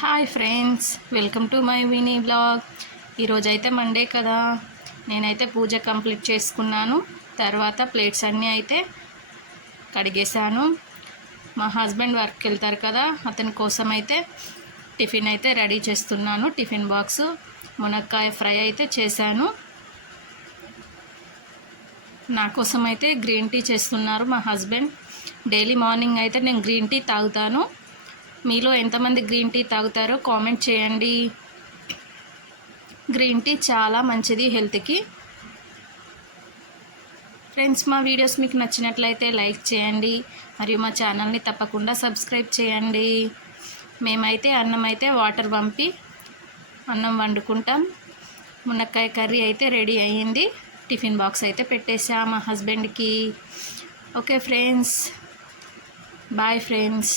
Hi friends, welcome to my mini blog. ఈరోజైతే Monday కదా, నేనైతే పూజ కంప్లీట్ చేసుకున్నాను. తర్వాత ప్లేట్స్ అన్నీ అయితే కడిగేశాను. మా హస్బెండ్ వర్క్కి వెళ్తారు కదా, అతని కోసం అయితే టిఫిన్ అయితే రెడీ చేస్తున్నాను. టిఫిన్ బాక్సు మునక్కాయ ఫ్రై అయితే చేశాను. నా కోసం అయితే గ్రీన్ టీ చేస్తున్నారు మా హస్బెండ్. డైలీ మార్నింగ్ అయితే నేను గ్రీన్ టీ తాగుతాను. మీలో ఎంతమంది గ్రీన్ టీ తాగుతారో కామెంట్ చేయండి. గ్రీన్ టీ చాలా మంచిది హెల్త్కి. ఫ్రెండ్స్, మా వీడియోస్ మీకు నచ్చినట్లయితే లైక్ చేయండి, మరియు మా ఛానల్ని తప్పకుండా సబ్స్క్రైబ్ చేయండి. మేమైతే అన్నం అయితే వాటర్ పంపి అన్నం వండుకుంటాం. మునక్కాయ కర్రీ అయితే రెడీ అయ్యింది. టిఫిన్ బాక్స్ అయితే పెట్టేసా మా హస్బెండ్కి. Okay friends, bye friends.